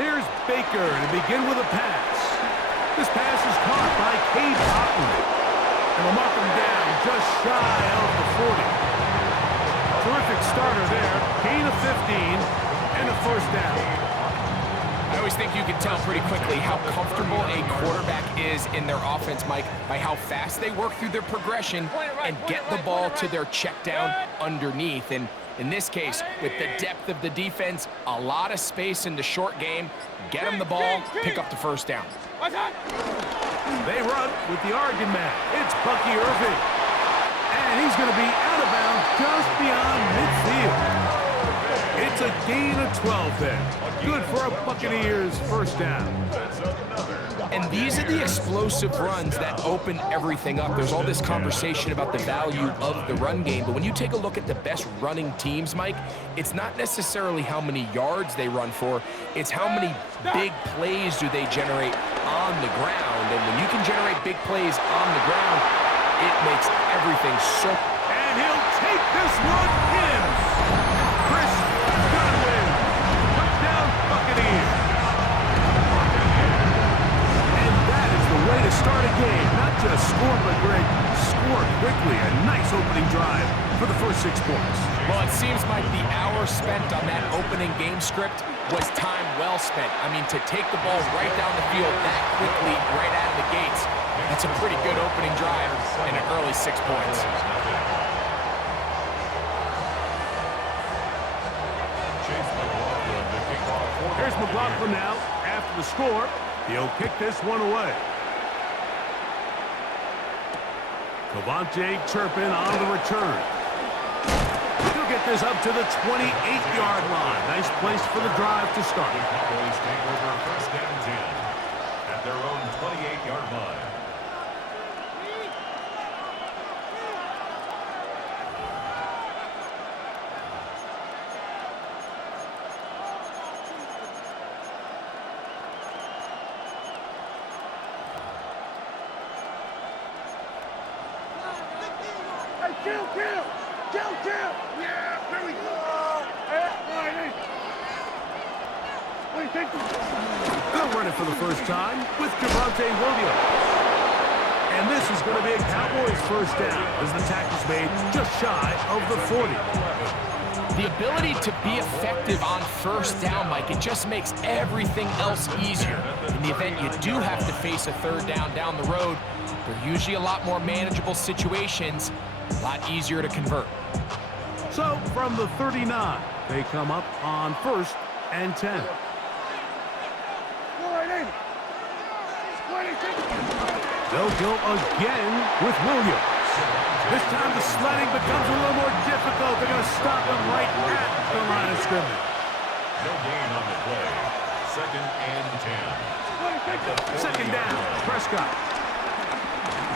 Here's Baker to begin with a pass. This pass is caught by Cade Otton. And they'll mark him down just shy of the 40. Terrific starter there. Gain of 15 and a first down. I always think you can tell pretty quickly how comfortable a quarterback is in their offense, Mike, by how fast they work through their progression and get the ball to their check down underneath. And in this case, with the depth of the defense, a lot of space in the short game, get them the ball, pick up the first down. They run with the Oregon man. It's Bucky Irving. And he's going to be out of bounds just beyond midfield. It's a gain of 12 there. Good for a Buccaneers first down. And these are the explosive runs that open everything up. There's all this conversation about the value of the run game, but when you take a look at the best running teams, Mike, it's not necessarily how many yards they run for, it's how many big plays do they generate on the ground. And when you can generate big plays on the ground, it makes everything so... And he'll take this one in. Chris Godwin. Touchdown, Buccaneers. And that is the way to start a game. Not just score, but Greg, score quickly. A nice opening drive for the first 6 points. Well, it seems like the hour spent on that opening game script was time well spent. I mean, to take the ball right down the field that quickly, right out of the gates, that's a pretty good opening drive and an early 6 points. Here's McLaughlin now. After the score, he'll kick this one away. Cavante Turpin on the return. He'll get this up to the 28-yard line. Nice place for the drive to start. Cowboys take over first down 10 at their own 28-yard line. They'll run it for the first time with Javonte Williams. And this is going to be a Cowboys first down as the tackle's made just shy of the 40. The ability to be effective on first down, Mike, it just makes everything else easier. In the event you do have to face a third down the road, they're usually a lot more manageable situations, a lot easier to convert. So from the 39, they come up on 1st and 10. They'll go again with Williams. This time the sledding becomes a little more difficult. They're going to stop him right at the line of scrimmage. No gain on the play. 2nd and 10. Second down, Prescott.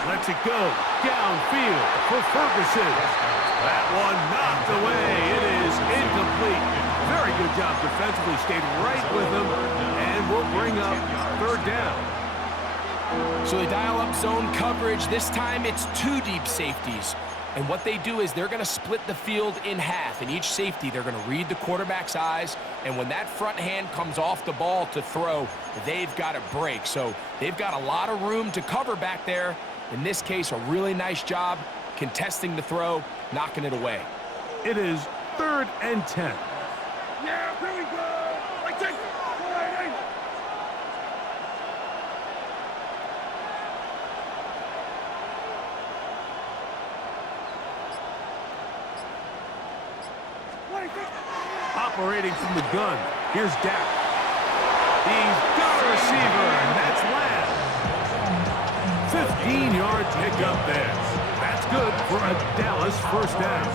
Lets it go downfield for Ferguson. That one knocked away. It is incomplete. Very good job defensively. Stayed right with him and will bring up 3rd down. So they dial up zone coverage. This time it's 2 deep safeties. And what they do is they're going to split the field in half. In each safety, they're going to read the quarterback's eyes. And when that front hand comes off the ball to throw, they've got to break. So they've got a lot of room to cover back there. In this case, a really nice job contesting the throw, knocking it away. It is 3rd and 10. Yeah, here we go. I take it. Operating from the gun, here's Dak. He's got a receiver, and that's Lamb. 15-yard pickup there. That's good for a Dallas first down.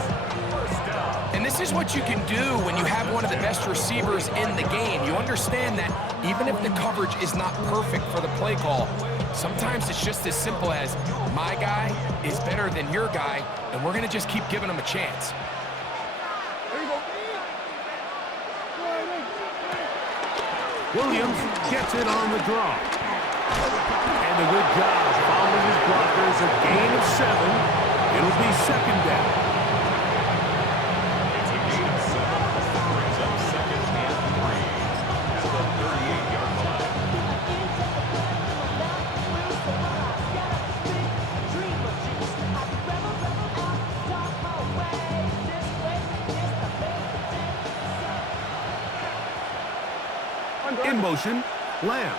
And this is what you can do when you have one of the best receivers in the game. You understand that even if the coverage is not perfect for the play call, sometimes it's just as simple as my guy is better than your guy, and we're going to just keep giving him a chance. Williams gets it on the draw. And a good job following his blockers. A gain of 7. It'll be 2nd down. It's a gain of 7. Brings up 2nd and 3 at the 38 In motion, Lamb.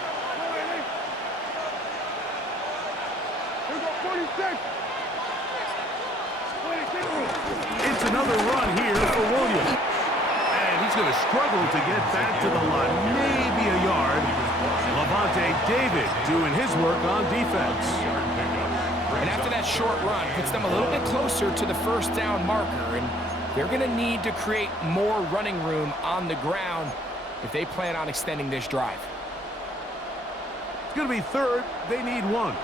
Here we go, 46. 26. It's another run here for Williams. And he's going to struggle to get back to the line, maybe a yard. Levante David doing his work on defense. And after that short run, puts them a little bit closer to the first down marker. And they're going to need to create more running room on the ground if they plan on extending this drive. It's going to be third. They need one.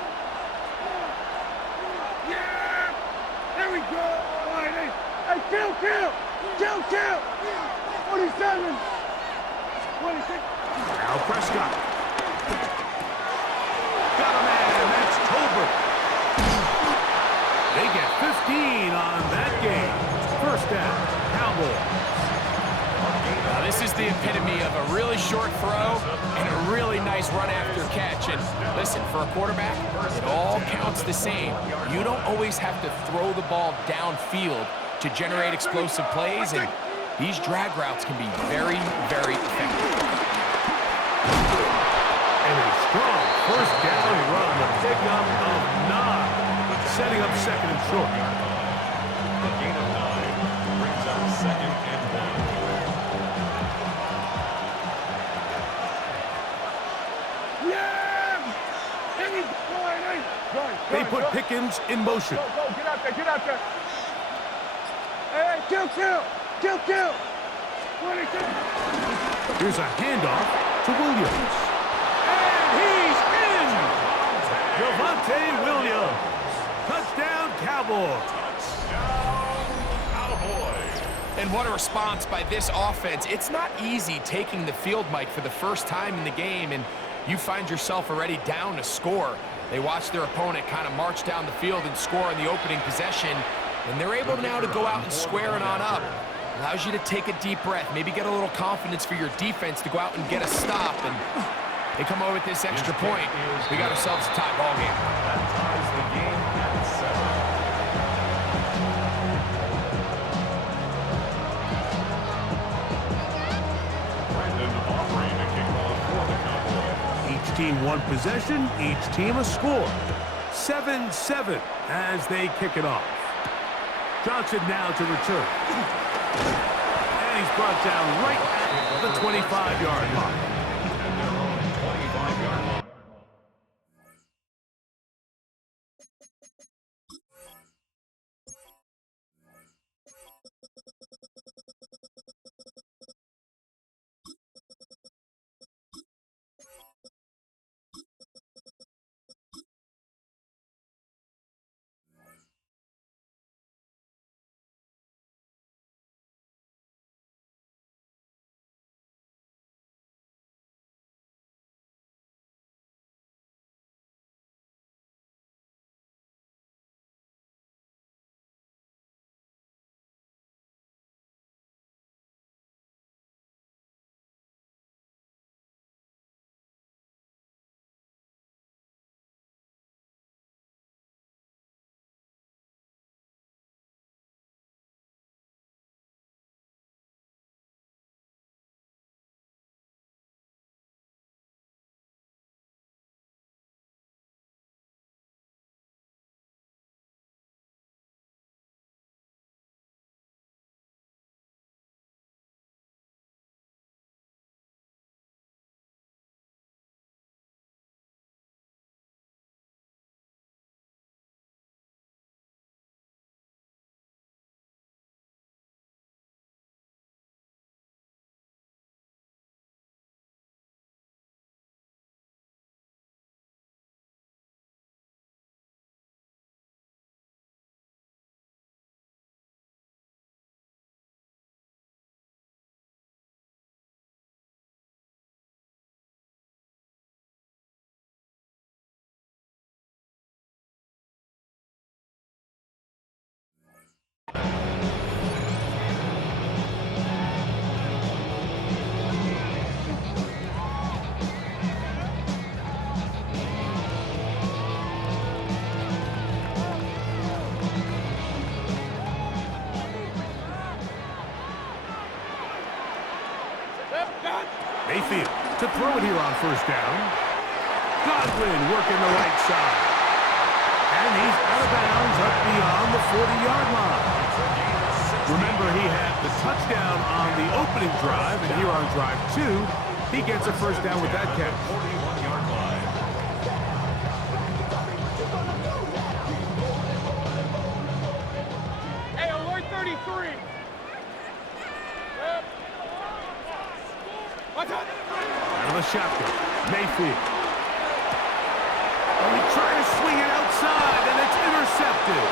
Yeah! There we go! All right, hey, kill! 27! 26! Now Prescott. Got a man. That's Tolbert. They get 15 on that game. First down, Cowboys. Now, this is the epitome of a really short throw and a really nice run after catch. And listen, for a quarterback, it all counts the same. You don't always have to throw the ball downfield to generate explosive plays, and these drag routes can be very, very effective. And a strong first down run, a pickup of 9, setting up second and short. The gain of 9 brings up second and 1. Yeah! They put Pickens in motion. Go, get out there. Hey, kill! 22! Here's a handoff to Williams. And he's in! Javonte Williams. Touchdown, Cowboys. And what a response by this offense. It's not easy taking the field, Mike, for the first time in the game, and you find yourself already down to score. They watch their opponent kind of march down the field and score in the opening possession, and they're able now to go out and square it on up. Allows you to take a deep breath, maybe get a little confidence for your defense to go out and get a stop, and they come away with this extra point. We got ourselves a tie ball game. That ties the game at 7. Brandon offering a kickoff for the Cowboys. Each team one possession, each team a score. 7-7 as they kick it off. Johnson now to return. And he's brought down right at the 25-yard line. Mayfield to throw it here on first down. Godwin working the right side. And he's out of bounds up beyond the 40-yard line. Remember, he had the touchdown on the opening drive, and here on drive 2, he gets a first down with that catch. 41-yard line. Hey, alert 33. Watch out. Out of the shotgun, Mayfield. And he trying to swing it outside, and it's intercepted.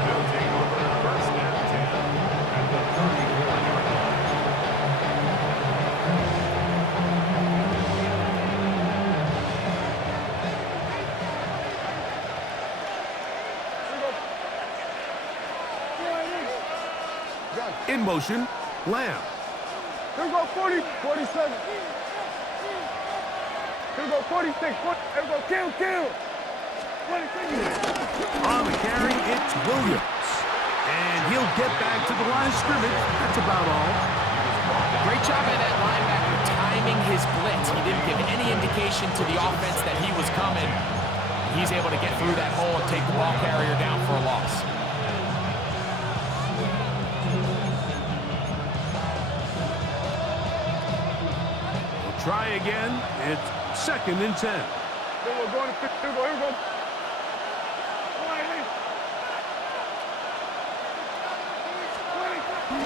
They'll take over first and 10 at the 34-yard line. In motion, Lamb. Here we go, 40, 47. Here we go, 46, 40. Here we go, kill. 26. On the carry, it's Williams. And he'll get back to the line of scrimmage. That's about all. Great job by that linebacker timing his blitz. He didn't give any indication to the offense that he was coming. He's able to get through that hole and take the ball carrier down for a loss. Try again. It's 2nd and 10. Here we go, going to 50. Here we go.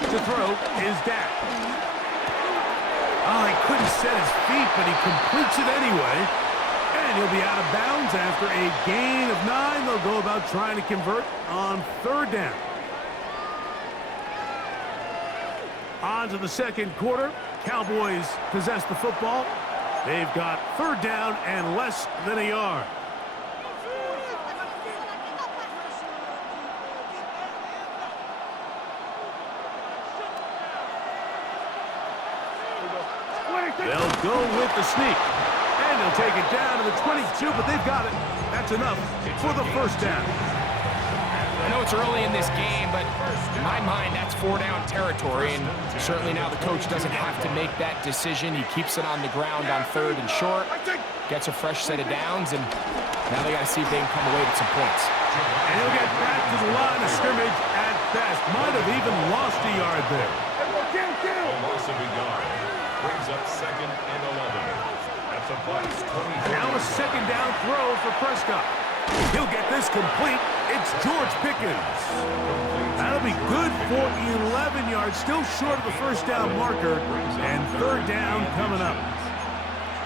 To throw is Dak. Oh, he couldn't set his feet, but he completes it anyway. And he'll be out of bounds after a gain of 9. They'll go about trying to convert on 3rd down. On to the 2nd quarter. Cowboys possess the football. They've got 3rd down and less than a yard. They'll go with the sneak. And they'll take it down to the 22, but they've got it. That's enough for the first down. I know it's early in this game, but in my mind, that's 4-down territory, and certainly now the coach doesn't have to make that decision. He keeps it on the ground on 3rd and short, gets a fresh set of downs, and now they got to see if they can come away with some points. And he'll get back to the line of scrimmage at best. Might have even lost a yard there. A loss of a yard brings up 2nd and 11. At the Bucs 20. Now a 2nd down throw for Prescott. He'll get this complete. It's George Pickens. That'll be good for 11 yards, still short of the first down marker, and 3rd down coming up.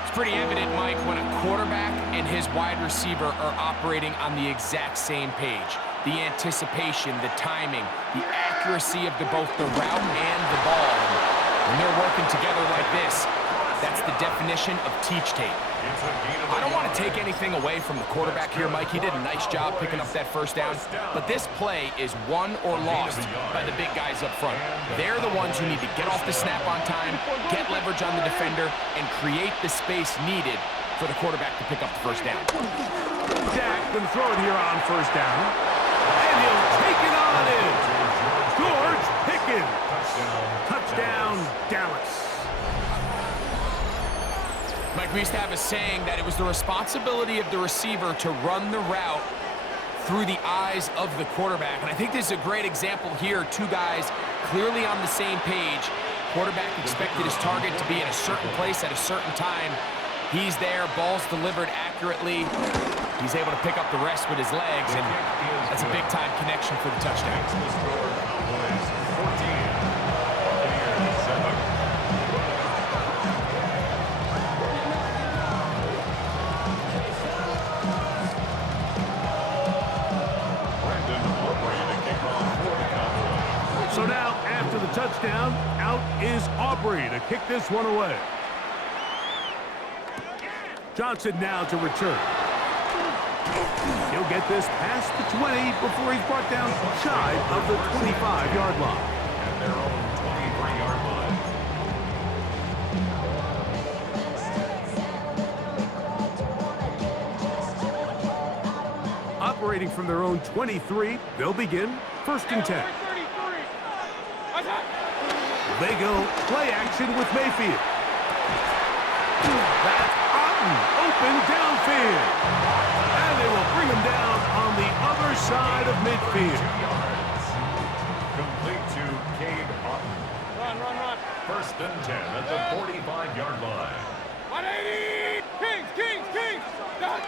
It's pretty evident, Mike, when a quarterback and his wide receiver are operating on the exact same page. The anticipation, the timing, the accuracy of both the route and the ball. When they're working together like this, that's the definition of teach tape. I don't want to take anything away from the quarterback here, Mike. He did a nice job picking up that first down. But this play is won or lost by the big guys up front. They're the ones who need to get off the snap on time, get leverage on the defender, and create the space needed for the quarterback to pick up the first down. Dak going to throw it here on first down. And he'll take it on in. George Pickens. Touchdown, Dallas. Mike, we used to have a saying that it was the responsibility of the receiver to run the route through the eyes of the quarterback. And I think this is a great example here. 2 guys clearly on the same page. Quarterback expected his target to be in a certain place at a certain time. He's there, ball's delivered accurately. He's able to pick up the rest with his legs, and that's a big-time connection for the touchdown. So now, after the touchdown, out is Aubrey to kick this one away. Johnson now to return. He'll get this past the 20 before he's brought down shy of the 25-yard line. At their own 23-yard line. Operating from their own 23, they'll begin 1st and 10. They go play action with Mayfield. That's Otten, open downfield. And they will bring him down on the other side of midfield. Complete to Cade Otten. Run. First and 10 at the 45-yard line. 180! Kings! Done!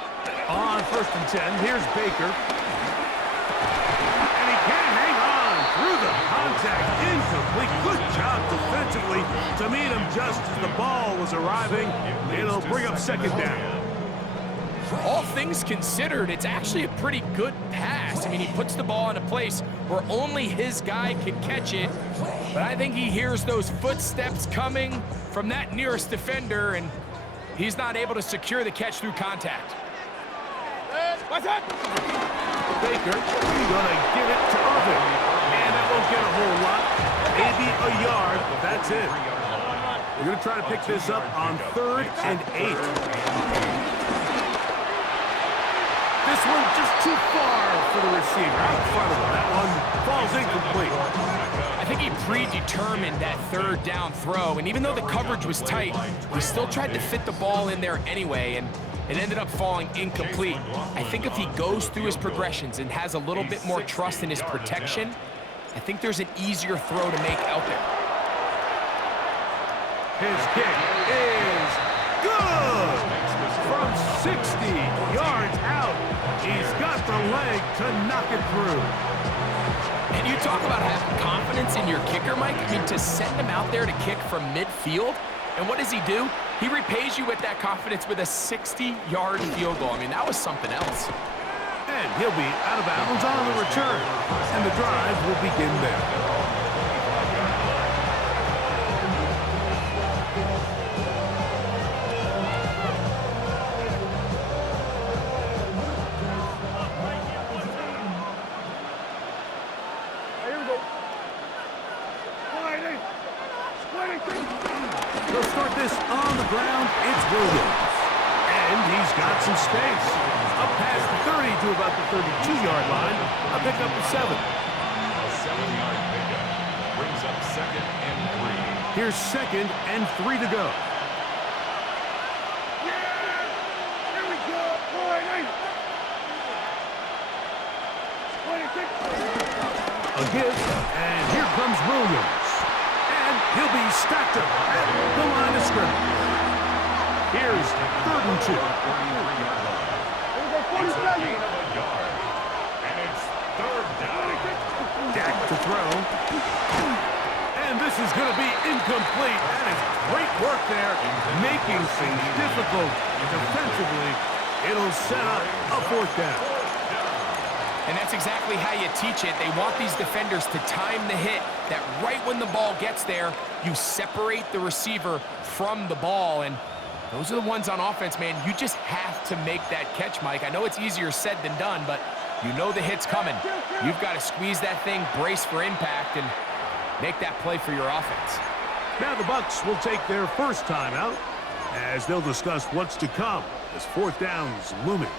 On first and 10, here's Baker. And he can't hang on through the contact. Incomplete. Good job defensively to meet him just as the ball was arriving. It'll bring up second down. All things considered, it's actually a pretty good pass. I mean, he puts the ball in a place where only his guy can catch it. But I think he hears those footsteps coming from that nearest defender, and he's not able to secure the catch through contact. What's that? Baker gonna give it to Irvin. And that won't get a whole lot. Maybe a yard, but that's it. We're gonna try to pick this up on 3rd and 8. This one just too far for the receiver. Out in front of him. That one falls incomplete. I think he predetermined that 3rd down throw, and even though the coverage was tight, he still tried to fit the ball in there anyway, and it ended up falling incomplete. I think if he goes through his progressions and has a little bit more trust in his protection, I think there's an easier throw to make out there. His kick is good! From 60 yards out, he's got the leg to knock it through. And you talk about having confidence in your kicker, Mike. I mean, to send him out there to kick from midfield, and what does he do? He repays you with that confidence with a 60-yard field goal. I mean, that was something else. And he'll be out of bounds on the return. And the drive will begin there. They'll start this on the ground. It's Williams. And he's got some space. Up past the 30 to about the 32-yard line. A pickup of 7. A 7-yard pickup brings up 2nd and 3. Here's 2nd and 3 to go. Here we go! A give, and here comes Williams. And he'll be stacked up at the line of scrimmage. Here's 3rd and 2. It's a gain of a yard. And it's 3rd down. Dak to throw. And this is going to be incomplete. That is great work there, making things difficult defensively. It'll set up a 4th down. And that's exactly how you teach it. They want these defenders to time the hit, that right when the ball gets there, you separate the receiver from the ball. And those are the ones on offense, man. You just have to make that catch, Mike. I know it's easier said than done, but you know the hit's coming. You've got to squeeze that thing, brace for impact, and make that play for your offense. Now the Bucs will take their first timeout as they'll discuss what's to come as 4th down is looming.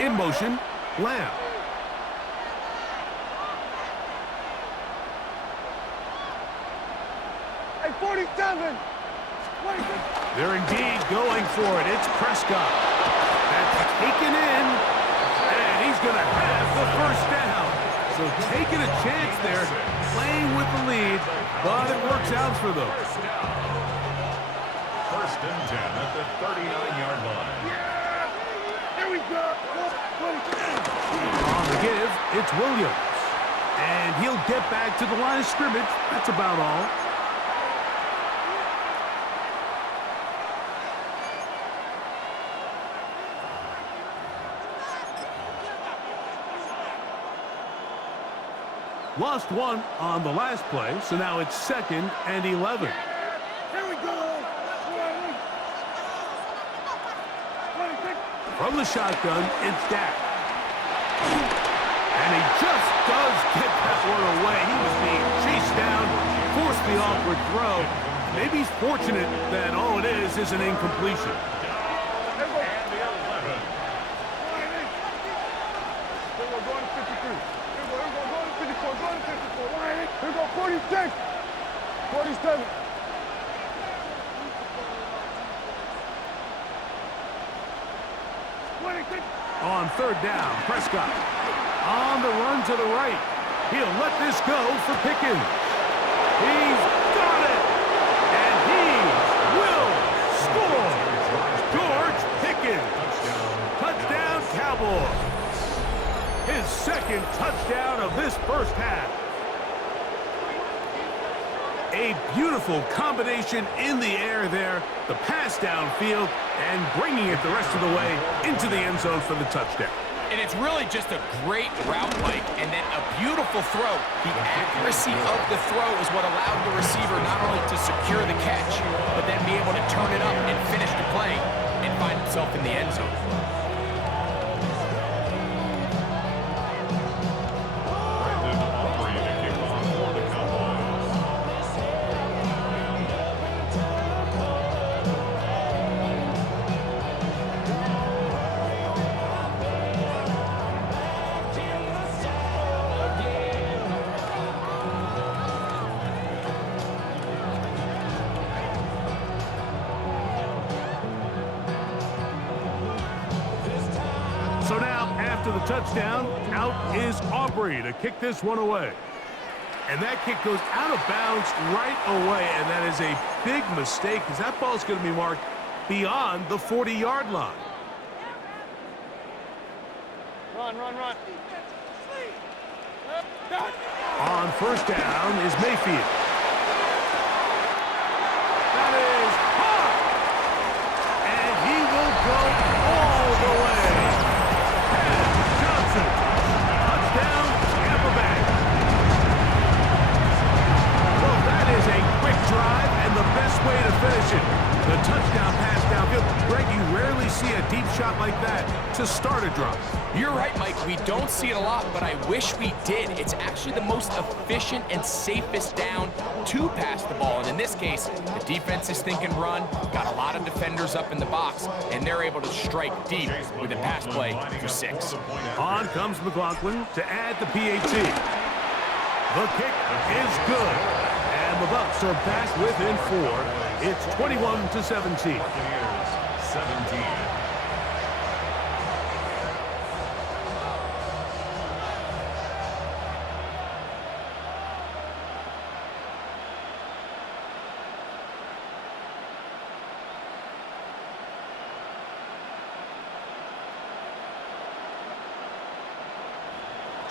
In motion, Lamb. Hey, 47! They're indeed going for it. It's Prescott. That's taken in, and he's going to have the first down. So taking a chance there, playing with the lead, but it works out for them. First and 10 at the 39-yard line. Here we go! On the give, it's Williams. And he'll get back to the line of scrimmage. That's about all. Lost one on the last play, so now it's 2nd and 11. Here we go! From the shotgun, it's Dak. And he just does get that one away. He was being chased down, forced the awkward throw. Maybe he's fortunate that all it is an incompletion. And the 11 Here go 46. 47. On third down, Prescott. On the run to the right. He'll let this go for Pickens. He's got it. And he will score. George Pickens. Touchdown, Cowboys. His second touchdown of this first half. A beautiful combination in the air there. The pass downfield and bringing it the rest of the way into the end zone for the touchdown. And it's really just a great route, Mike, and then a beautiful throw. The accuracy of the throw is what allowed the receiver not only to secure the catch, but then be able to turn it up and finish the play and find himself in the end zone. So now, after the touchdown, out is Aubrey to kick this one away. And that kick goes out of bounds right away, and that is a big mistake because that ball's going to be marked beyond the 40-yard line. Run. On first down is Mayfield. That is hot. And he will go all the way. Johnson. Touchdown, Tampa Bay. Well, that is a quick drive and the best way to finish it. The touchdown pass downfield. Greg, you rarely see a deep shot like that to start a drive. You're right, Mike. We don't see it a lot, but I wish we did. It's actually the most efficient and safest down to pass the ball. And in this case, the defense is thinking run, got a lot of defenders up in the box, and they're able to strike deep with a pass play for 6. On comes McLaughlin to add the PAT. The kick is good. And the Bucs are back within 4. It's 21-17. 17.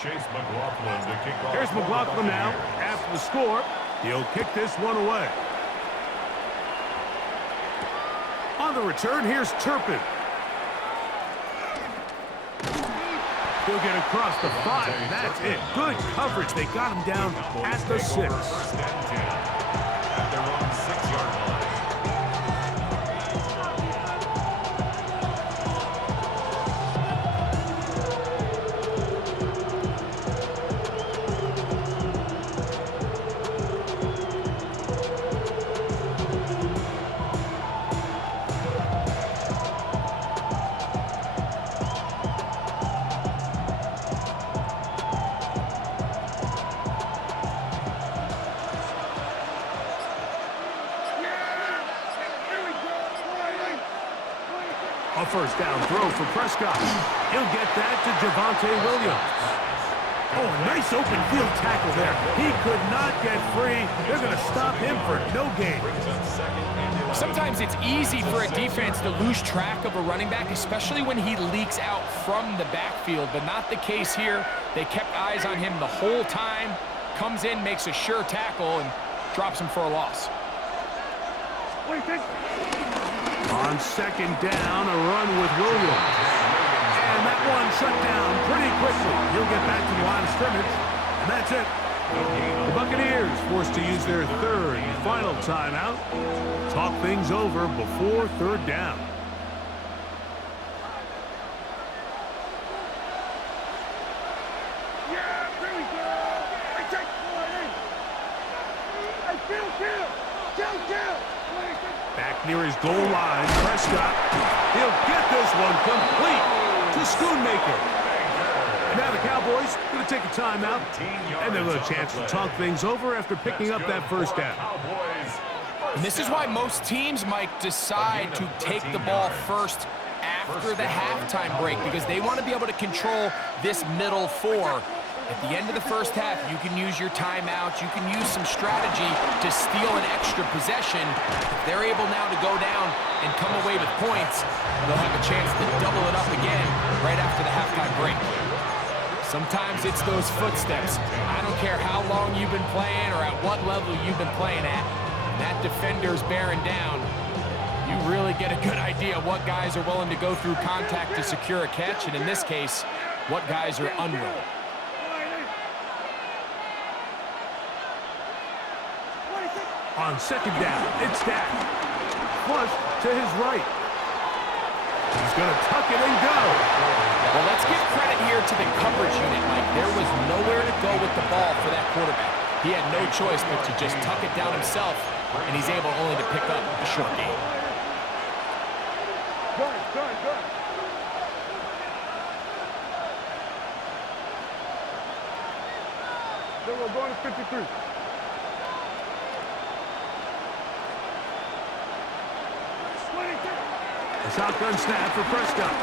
Chase McLaughlin to kick off. Here's McLaughlin now. After the score, he'll kick this one away. On the return, here's Turpin. He'll get across the 5, and that's it. Good coverage. They got him down at the 6. First and 10 at their own 6-yard line. A first down throw for Prescott. He'll get that to Javonte Williams. Oh, a nice open field tackle there. He could not get free. They're going to stop him for no gain. Sometimes it's easy for a defense to lose track of a running back, especially when he leaks out from the backfield, but not the case here. They kept eyes on him the whole time. Comes in, makes a sure tackle, and drops him for a loss. On second down, a run with Williams. And that one shut down pretty quickly. He'll get back to the line of scrimmage, and that's it. The Buccaneers forced to use their third and final timeout. Talk things over before third down. Back near his goal line, Prescott. He'll get this one complete to Schoonmaker. Now the Cowboys going to take a timeout, and they'll have a chance to talk things over after picking up that first down. And this is why most teams, Mike, decide to take the ball first after the halftime break, because they want to be able to control this middle four. At the end of the first half, you can use your timeouts. You can use some strategy to steal an extra possession. If they're able now to go down and come away with points, they'll have a chance to double it up again right after the halftime break. Sometimes it's those footsteps. I don't care how long you've been playing or at what level you've been playing at. When that defender's bearing down, you really get a good idea of what guys are willing to go through contact to secure a catch, and in this case, what guys are unwilling. On second down, it's Dak. Flush to his right. He's going to tuck it and go. Well, let's give credit here to the coverage unit, Mike. There was nowhere to go with the ball for that quarterback. He had no choice but to just tuck it down himself, and he's able only to pick up a short gain. Good. Then we're going to 53. A shotgun snap for Prescott.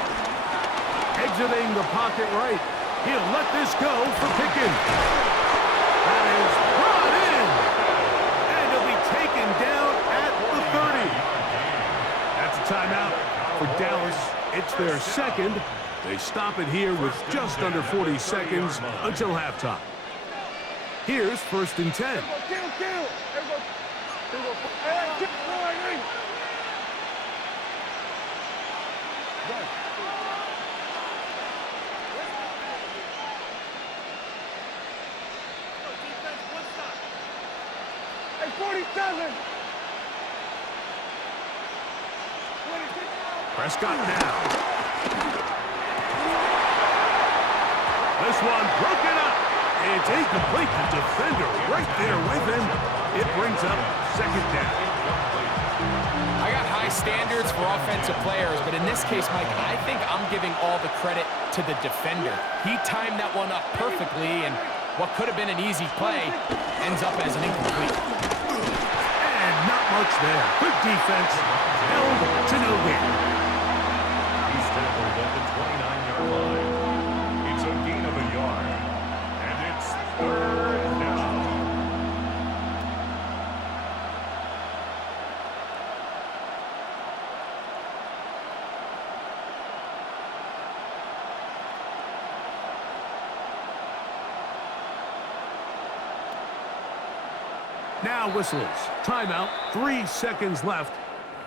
Exiting the pocket right. He'll let this go for Pickens. That is brought in. And he'll be taken down at the 30. That's a timeout for Dallas. It's their second. They stop it here with just under 40 seconds until halftime. Here's 1st and 10. Hey, 47. Prescott now. This one broken up. It's incomplete. The defender right there with him. It brings up second down. I got high standards for offensive players, but in this case, Mike, I think I'm giving all the credit to the defender. He timed that one up perfectly, and what could have been an easy play ends up as an incomplete. And not much there. Good defense. Held to no gain. He's tackled at the 29-yard line. It's a gain of a yard. And it's 3rd down. Now whistles. Timeout. 3 seconds left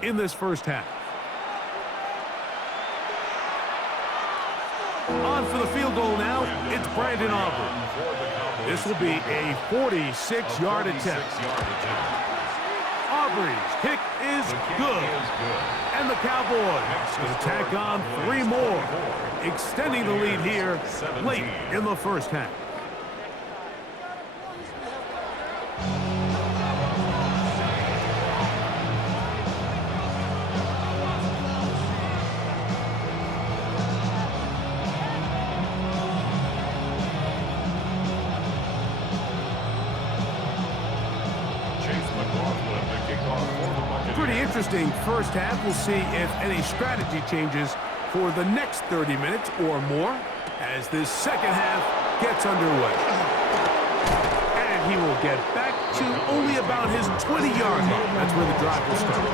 in this first half. On for the field goal now. It's Brandon Aubrey. This will be a 46-yard attempt. Aubrey's kick is good. And the Cowboys will tack on 3 more, extending the lead here late in the first half. Pretty interesting first half. We'll see if any strategy changes for the next 30 minutes or more as this second half gets underway. And he will get back to only about his 20-yard line. That's where the drive will start.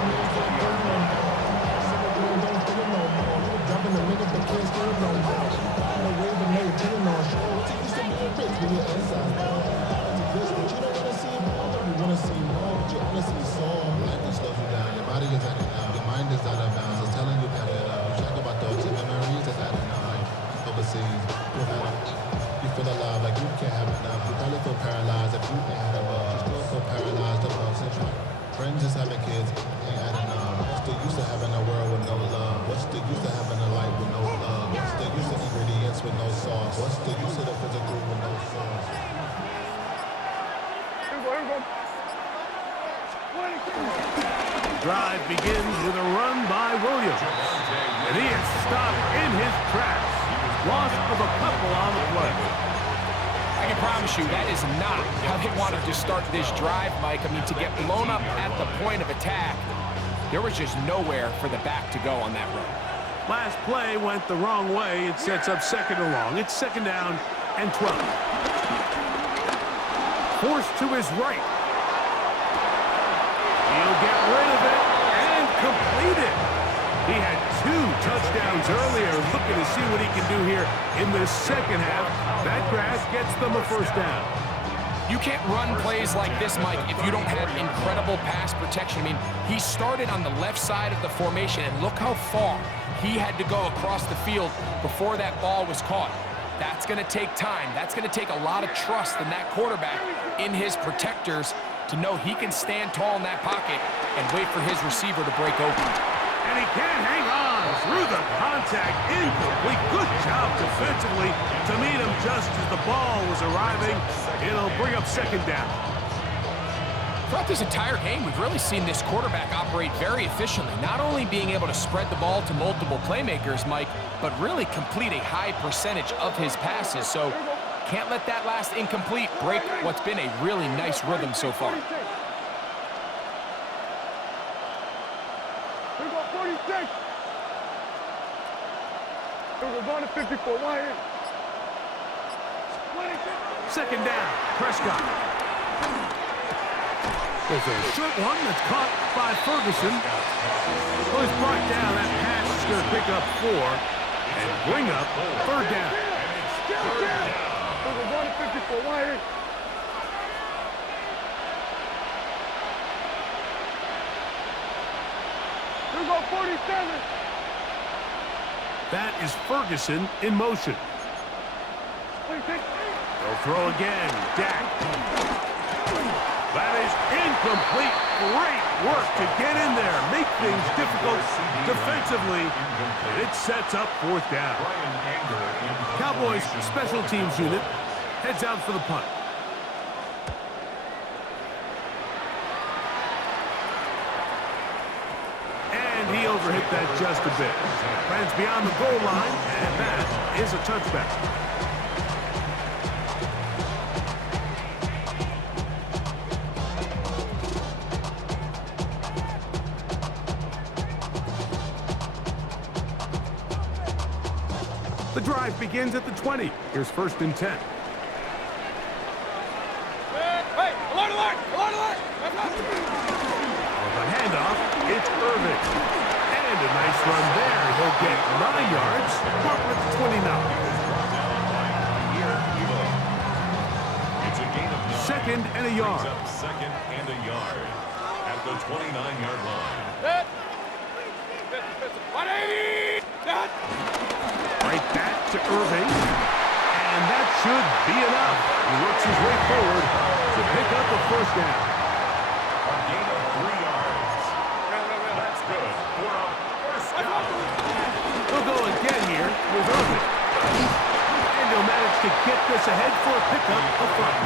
Your mind is out of bounds. It's telling you that you check about thoughts and memories that's adding up like overseas. You feel alive like you can't have enough. You probably feel paralyzed if you ain't had enough. You still feel paralyzed about central. Friends just having kids ain't adding up. What's the use of having a world with no love? What's the use of having a life with no love? What's the use of ingredients with no sauce? What's the use of the physical with no sauce? Drive begins with a run by Williams. And he is stopped in his tracks. Loss of a couple on the play. I can promise you that is not how they wanted to start this drive, Mike. I mean, to get blown up at the point of attack, there was just nowhere for the back to go on that run. Last play went the wrong way. It sets up second and long. It's second down and 12. Forced to his right. He'll get rid of it and complete it. He had 2 touchdowns earlier. Looking to see what he can do here in the second half. That grass gets them a first down. You can't run plays like this, Mike, if you don't have incredible pass protection. I mean, he started on the left side of the formation, and look how far he had to go across the field before that ball was caught. That's going to take time. That's going to take a lot of trust in that quarterback, in his protectors, to know he can stand tall in that pocket and wait for his receiver to break open. And he can't hang on through the contact. Incomplete. Good job defensively to meet him just as the ball was arriving. It'll bring up second down. Throughout this entire game, we've really seen this quarterback operate very efficiently, not only being able to spread the ball to multiple playmakers, Mike, but really complete a high percentage of his passes. So can't let that last incomplete break what's been a really nice rhythm so far. Here we go, 46. Here we go, going to 54. Why here? 26. Second down. Prescott. There's a short one that's caught by Ferguson. Well, he's brought down. That pass is going to pick up 4 and bring up third down. We're going to 54. Why here? Here we go, 47. That is Ferguson in motion. 26. They'll throw again. Dak. That is incomplete. Great work to get in there. Make things difficult defensively. It sets up fourth down. Cowboys special teams unit heads out for the punt. And he overhit that just a bit. Lands beyond the goal line, and that is a touchback. The drive begins at the 20. Here's first and 10. Hey, alert, alert, alert, alert. On the handoff, it's Irving. And a nice run there. He'll get 9 yards. Mark with 29. It's a gain of 9. Second and a yard. Brings up second and a yard at the 29-yard line. 180. Right back to Irving. And that should be enough. He works his way forward to pick up the first down. A gain of 3 yards. That's good for a first down. He'll go again here with Irving. And he'll manage to get this ahead for a pickup up front.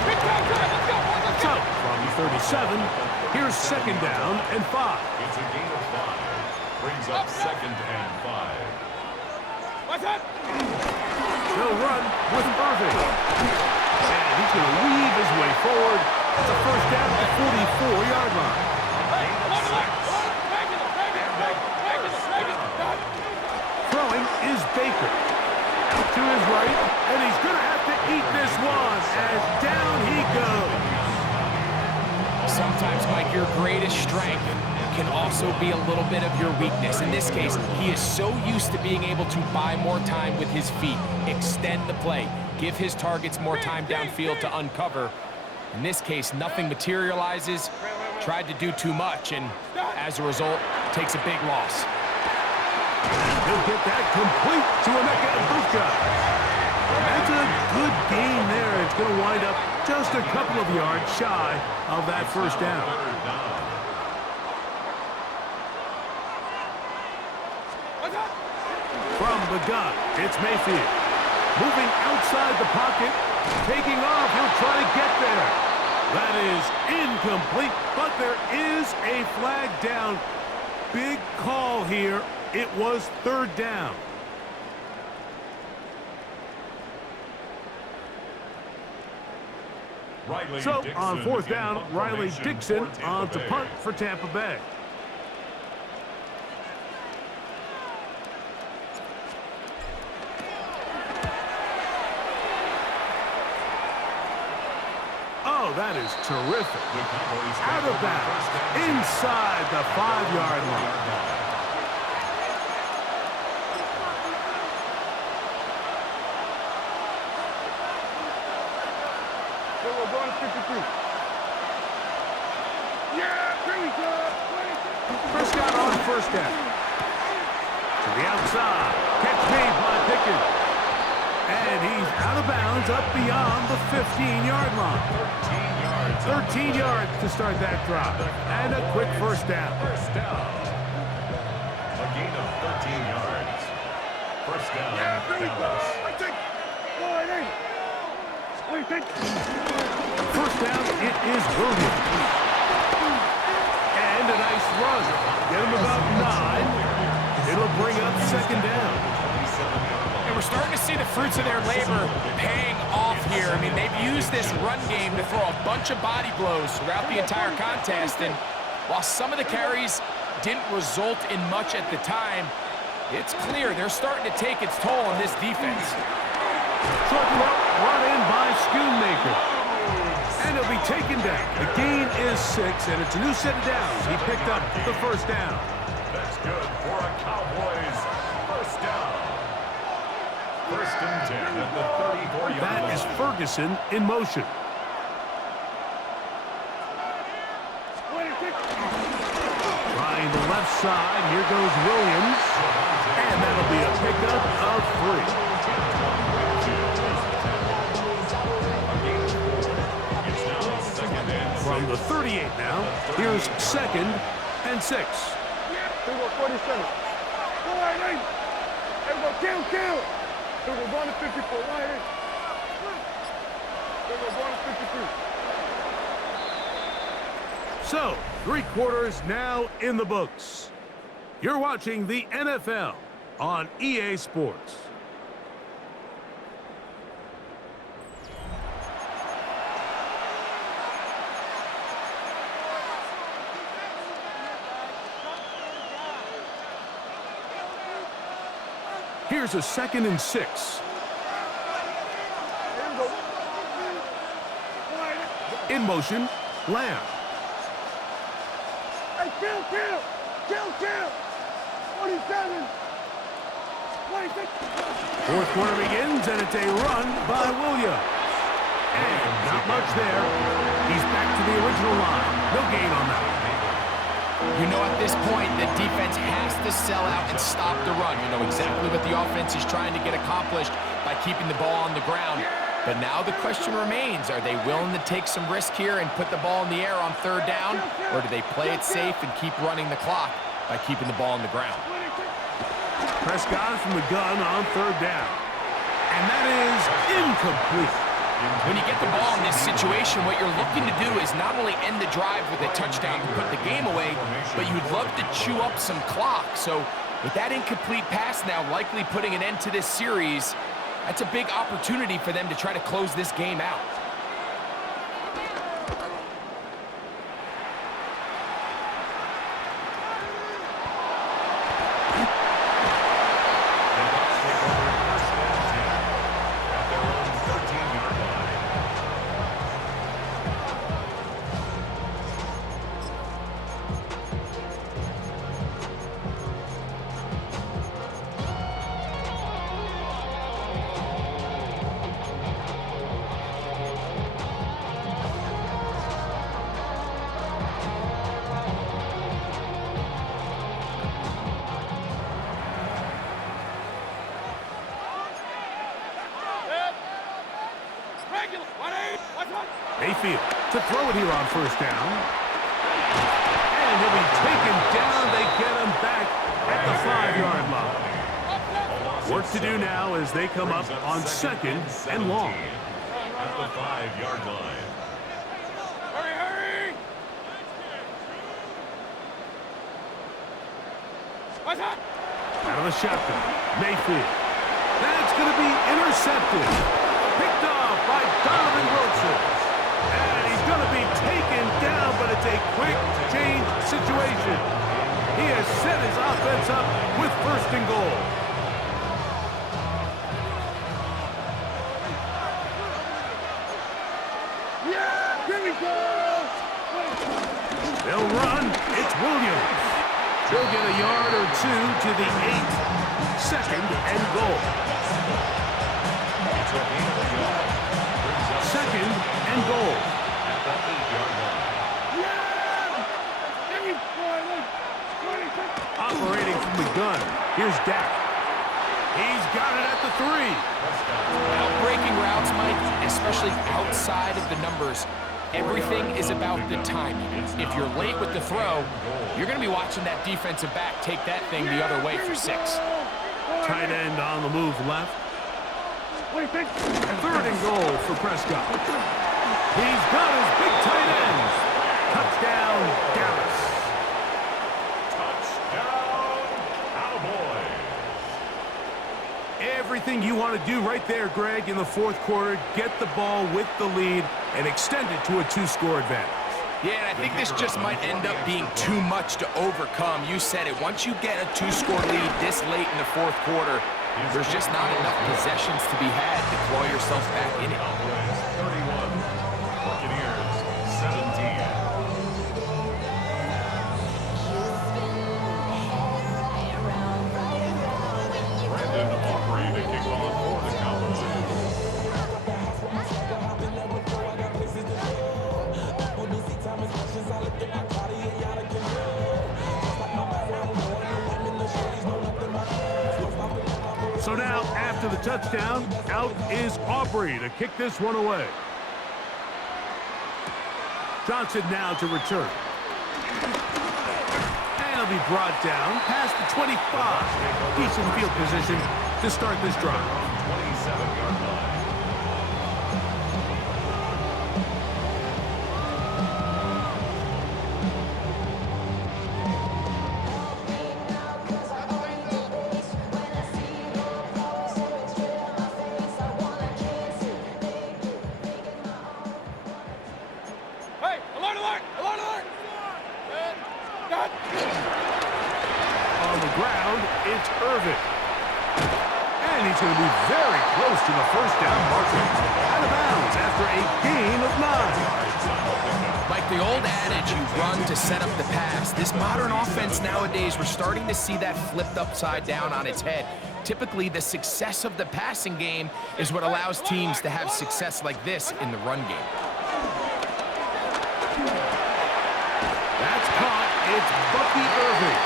So, from 37, here's second down and 5. It's a gain of 5. Brings up second and 5. What's that? He'll run with Irving. And he's going to weave his way forward. It's a first down at the 44-yard line. Throwing is Baker. Out to his right, and he's going to have to eat this one as down he goes. Sometimes, Mike, your greatest strength can also be a little bit of your weakness. In this case, he is so used to being able to buy more time with his feet, extend the play, give his targets more time downfield to uncover. In this case, nothing materializes, tried to do too much, and as a result, takes a big loss. He'll get that complete to Emeka Egbuka. That's a good gain there. It's going to wind up just a couple of yards shy of that first down. From the gun, it's Mayfield. Moving outside the pocket, taking off, he'll try to get there. That is incomplete, but there is a flag down. Big call here. It was third down. So on fourth down, Riley Dixon on to punt for Tampa Bay. Oh, that is terrific. Out of bounds, inside the 5-yard line. We're going to 53. Yeah, here we go. Prescott on first down. To the outside. Catch made by Pickens. And he's out of bounds up beyond the 15-yard line. 13 yards to start that drive. And a quick first down. First down. A gain of 13 yards. First down, Dallas. First down, it is Williams. And a nice run. Get him about 9. It'll bring up second down. And we're starting to see the fruits of their labor paying off here. I mean, they've used this run game to throw a bunch of body blows throughout the entire contest. And while some of the carries didn't result in much at the time, it's clear they're starting to take its toll on this defense. Short route run in by Schoonmaker. And he'll be taken down. The gain is 6, and it's a new set of downs. He picked up the first down. That's good for a Cowboys first down. First and 10 at the 34-yard line. That is Ferguson in motion. Trying the left side. Here goes Williams. And that'll be a pickup of 3. From the 38 now, here's second and 6. Here we go, 47. Go right in. Here we go, kill. Here we go, going to 54. Right in. Here we go, going to 53. So, 3 quarters now in the books. You're watching the NFL on EA Sports. Here's a second and 6. In motion, Lamb. Hey, kill. 47. 26. Fourth quarter begins, and it's a run by Williams. And not much there. He's back to the original line. No gain on that. You know, at this point, the defense has to sell out and stop the run. You know exactly what the offense is trying to get accomplished by keeping the ball on the ground. But now the question remains, are they willing to take some risk here and put the ball in the air on third down? Or do they play it safe and keep running the clock by keeping the ball on the ground? Prescott from the gun on third down. And that is incomplete. When you get the ball in this situation, what you're looking to do is not only end the drive with a touchdown to put the game away, but you'd love to chew up some clock. So with that incomplete pass now likely putting an end to this series, that's a big opportunity for them to try to close this game out. Mayfield to throw it here on first down. And he'll be taken down. They get him back at the 5-yard line. Work to do now as they come up on second and long. At the 5-yard line. Hurry! Out of the shotgun, Mayfield. That's going to be intercepted. Picked off by Donovan Wilson. And he's going to be taken down, but it's a quick change situation. He has set his offense up with 1st and goal. Yeah, here we go. They'll run. It's Williams. He'll get a yard or 2 to the 8. 2nd and goal. 2nd and goal. Operating from the gun. Here's Dak. He's got it at the 3. Breaking routes, Mike, especially outside of the numbers, everything is about the timing. If you're late with the throw, you're going to be watching that defensive back take that thing the other way for 6. Tight end on the move left. 3rd and goal for Prescott. He's got his big tight ends. Touchdown, Dallas. Touchdown, Cowboys. Everything you want to do right there, Greg, in the 4th quarter. Get the ball with the lead and extend it to a 2-score advantage. Yeah, and I think this just might end up being too much to overcome. You said it. Once you get a 2-score lead this late in the 4th quarter, there's just not enough possessions to be had to claw yourself back in it. Cowboys 31, Buccaneers 17. Brandon Aubrey to kick off for the Cowboys. So now, after the touchdown, out is Aubrey to kick this one away. Johnson now to return. And he'll be brought down past the 25. Decent field position to start this drive. 27-yard line. Hey, alert, alert, alert, alert. On the ground, it's Irvin. And he's going to be very close to the 1st down marker. Out of bounds after a gain of 9. Like the old adage, you run to set up the pass. This modern offense nowadays, we're starting to see that flipped upside down on its head. Typically, the success of the passing game is what allows teams to have success like this in the run game. That's caught. It's Bucky Irving.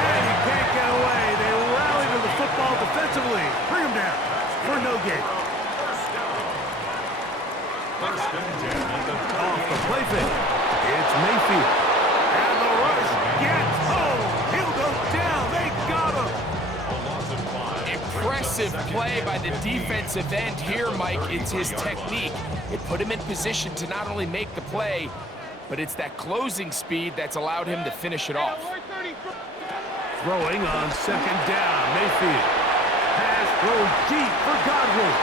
And he can't get away. They rally to the football defensively. Bring him down for no gain. First and 10 at the Off the play fake. It's Mayfield. And the rush gets home. He'll go down. They got him. Impressive play by the defensive end here, Mike. It's his technique. It put him in position to not only make the play, but it's that closing speed that's allowed him to finish it off. Throwing on 2nd down. Mayfield. Pass thrown deep for Godwin.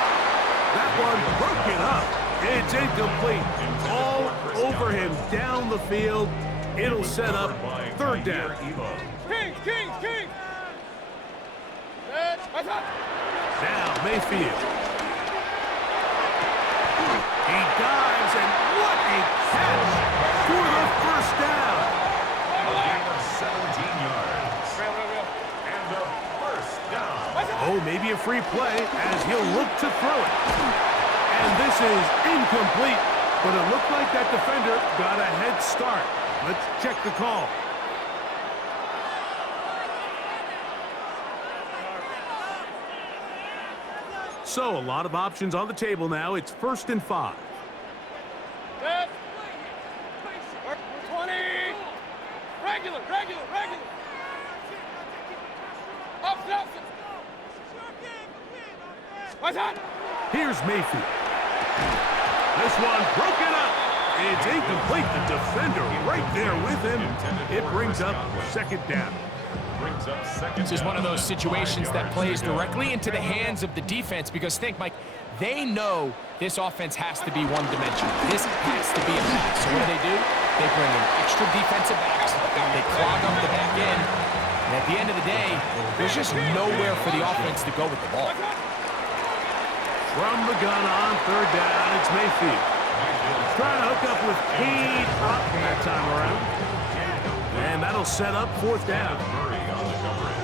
That one broken up. It's incomplete. All over him down the field. It'll set up 3rd down. Kings, Kings, Kings. Now Mayfield. He dives, and what a catch for the 1st down. A gain of 17 yards. And a 1st down. Oh, maybe a free play as he'll look to throw it. And this is incomplete, but it looked like that defender got a head start. Let's check the call. So a lot of options on the table now. It's 1st and 5. 20. Regular, regular, regular. Up, up. What's that? Here's Mayfield. This one broken up. It's incomplete. The defender right there with him. It brings up 2nd down. brings up second. This is one of those situations that plays directly into the hands of the defense because think, Mike, they know this offense has to be one-dimensional. This has to be a pass. So what do? They bring in extra defensive backs. They clog up the back end. And at the end of the day, there's just nowhere for the offense to go with the ball. From the gun on third down, it's Mayfield. Trying to hook up with Cade up that time around. And that'll set up fourth down.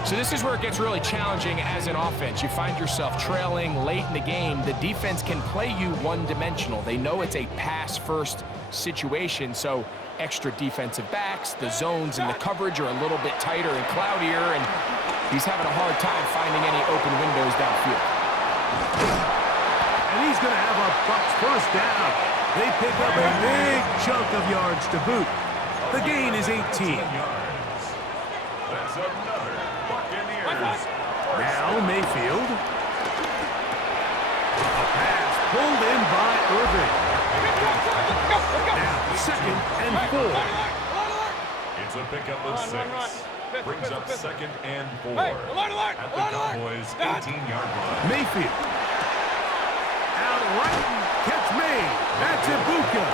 So this is where it gets really challenging as an offense. You find yourself trailing late in the game. The defense can play you one-dimensional. They know it's a pass-first situation, so extra defensive backs, the zones and the coverage are a little bit tighter and cloudier, and he's having a hard time finding any open windows downfield. And he's going to have a Bucs first down. They pick up a big chunk of yards to boot. The gain is 18. That's another Buccaneers. Now Mayfield. A pass pulled in by Irving. Now second and 4. It's a pickup of 6. Brings up second and 4. At the Cowboys' 18-yard line. Mayfield. Out right. Catch made. That's Ibuka.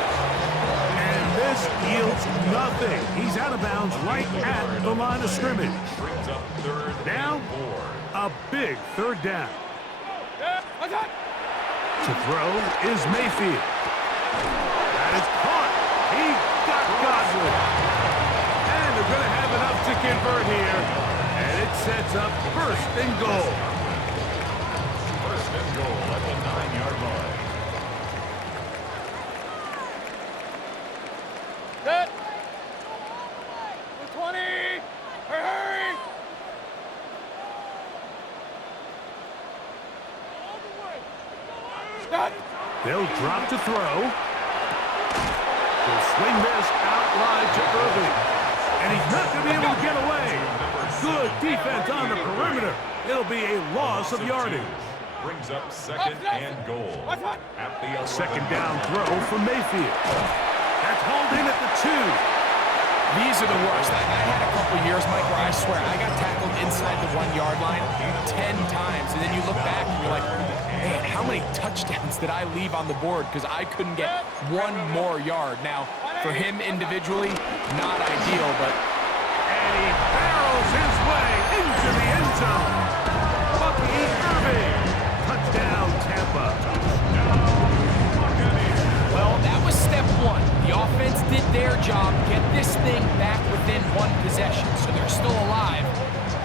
And this yields nothing. He's out of bounds right at the line of scrimmage. Brings up third Now, and 4. a big third down. To throw is Mayfield. That is caught. He got Godwin. And they're going to have enough to convert here. And it sets up first and goal. First and goal at the 9-yard line. Set. 20. Hurry. Stop. They'll drop to throw. He'll swing this out wide to Irving. And he's not going to be able to get away. Good defense on the perimeter. It'll be a loss of yardage. Brings up second and goal. At the 11. Second down throw from Mayfield. That's hauled in at the 2. These are the worst. I had a couple years, Mike, where I swear I got tackled inside the 1-yard line 10 times. And then you look back and you're like, man, how many touchdowns did I leave on the board because I couldn't get one more yard? Now, for him individually, not ideal, but... And he barrels his way into the end zone. Bucky Irving. Touchdown, Tampa. Well, that was step one. The offense did their job, get this thing back within one possession, so they're still alive.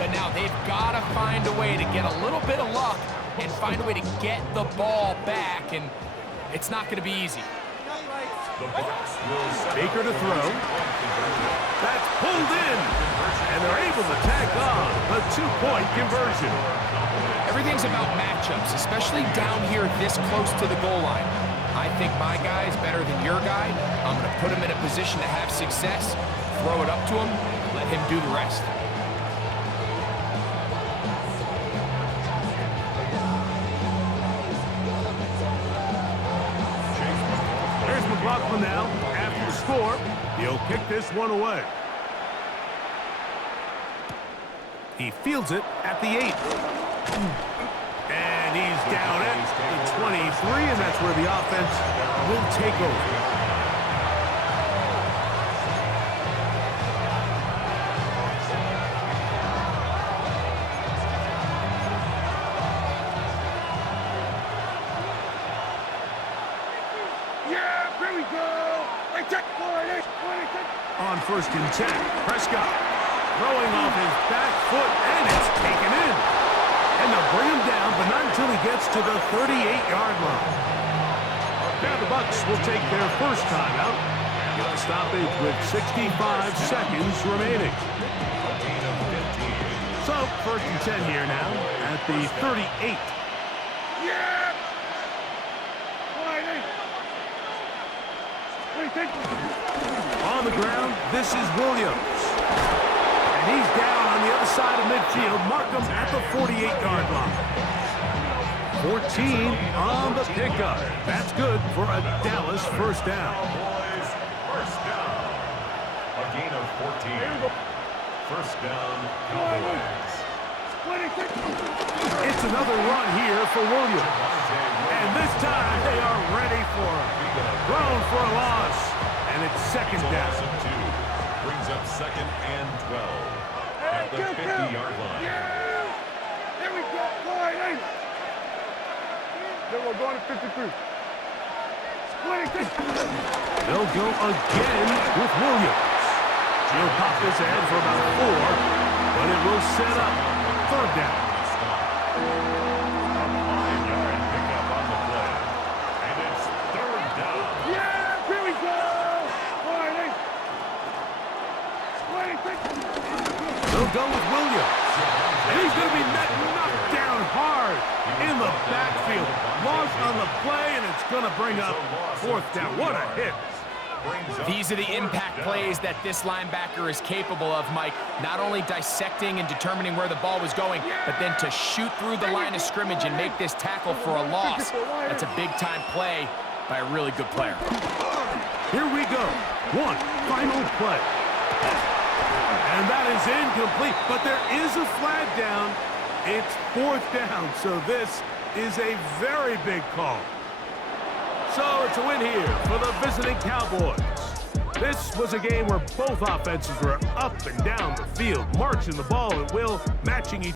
But now they've got to find a way to get a little bit of luck and find a way to get the ball back, and it's not going to be easy. Baker to throw. That's pulled in, and they're able to tack on a 2-point conversion. Everything's about matchups, especially down here this close to the goal line. I think my guy is better than your guy. I'm going to put him in a position to have success, throw it up to him, let him do the rest. There's McLaughlin now. After the score, he'll kick this one away. He fields it at the 8. And he's down at the 23, and that's where the offense will take over. Yeah, here we go. Like check. On first and 10, Prescott throwing off his back foot, and it's taken in. And they'll bring him down, but not until he gets to the 38-yard line. Now the Bucs will take their first timeout. A stoppage with 65 seconds remaining. So, first and 10 here now at the 38. Yeah. On the ground, this is Williams. And he's down on the other side of midfield. Markham at the 48-yard line. 14 on the pickup. That's good for a Dallas first down. First down. A gain of 14. First down, Cowboys. It's another run here for Williams. And this time they are ready for him. Thrown for a loss. And it's second down. Brings up second and 12 at the 50-yard line. Here we go. Then we're going to 53. They'll go again with Williams. He'll pop this ahead for about 4, but it will set up third down. A 5-yard pickup on the play. And it's third down. Yeah, here we go. They'll go with Williams. And he's going to be knocked down hard in the backfield. Loss on the play, and it's going to bring up fourth down. What a hit. These are the impact plays that this linebacker is capable of, Mike. Not only dissecting and determining where the ball was going, but then to shoot through the line of scrimmage and make this tackle for a loss. That's a big-time play by a really good player. Here we go. One final play. And that is incomplete, but there is a flag down. It's fourth down, so this is a very big call. So it's a win here for the visiting Cowboys. This was a game where both offenses were up and down the field, marching the ball at will, matching each